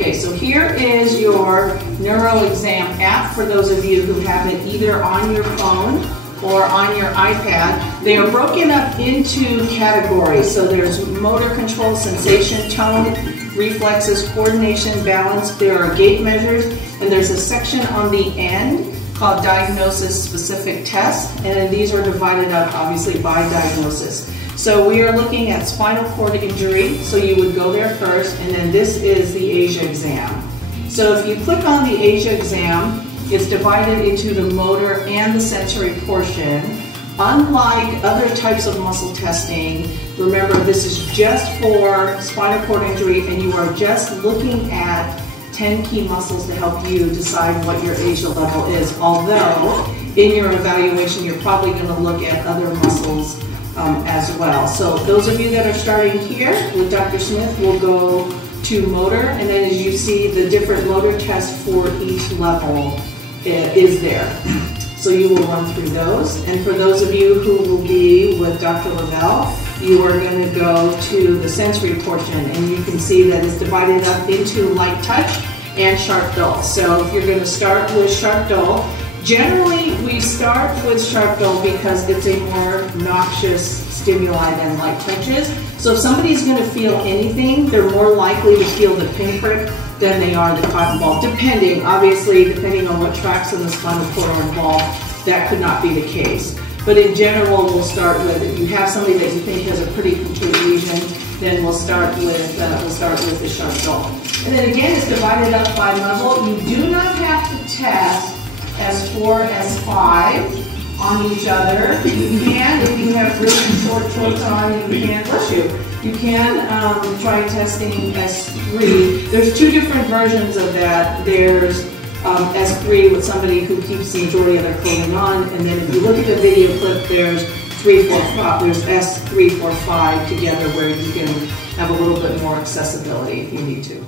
Okay, so here is your NeuroExam app for those of you who have it either on your phone or on your iPad. They are broken up into categories. So there's motor control, sensation, tone, reflexes, coordination, balance. There are gait measures, and there's a section on the end called diagnosis specific tests, and then these are divided up obviously by diagnosis. So we are looking at spinal cord injury, so you would go there first, and then this is the ASIA exam. So if you click on the ASIA exam, it's divided into the motor and the sensory portion. Unlike other types of muscle testing, remember this is just for spinal cord injury, and you are just looking at 10 key muscles to help you decide what your ASIA level is. Although in your evaluation, you're probably going to look at other muscles as well. So those of you that are starting here with Dr. Smith will go to motor, and then as you see, the different motor tests for each level is there. So you will run through those. And for those of you who will be with Dr. Lavelle, you are going to go to the sensory portion, and you can see that it's divided up into light touch and sharp dull. So if you're going to start with sharp dull, generally we start with sharp dull because it's a more noxious stimuli than light touches. So if somebody's going to feel anything, they're more likely to feel the pinprick than they are the cotton ball, depending on what tracts in the spinal cord are involved. That could not be the case. But in general, we'll start with, if you have somebody that you think has a pretty complete lesion, then we'll start with the sharp dull. And then again, it's divided up by level. You do not have to test S4, S5 on each other. You can, if you have really short shorts on, you can, bless you. You can try testing S3. There's two different versions of that. There's S3 with somebody who keeps the majority of their clothing on, and then if you look at the video clip, there's 3, 4, 5. There's S3, 4, 5 together, where you can have a little bit more accessibility if you need to.